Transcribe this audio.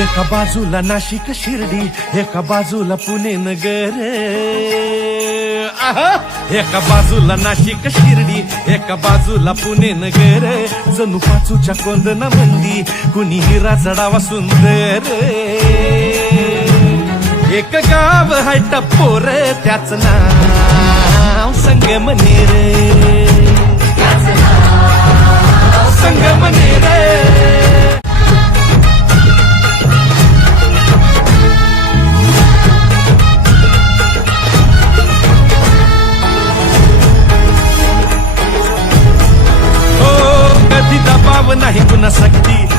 एका बाजूला नाशिक शिर्डी, एका बाजूला पुणे नगर. आहा! एका बाजूला नाशिक शिर्डी, एका बाजूला पुणे नगर. जणू पाचूच्या कोंदण मंदी कुणी हिरा चढावा सुंदर. एक गाव हाय टप्पोर, त्याच नाव संगमनेर. संगमनेर.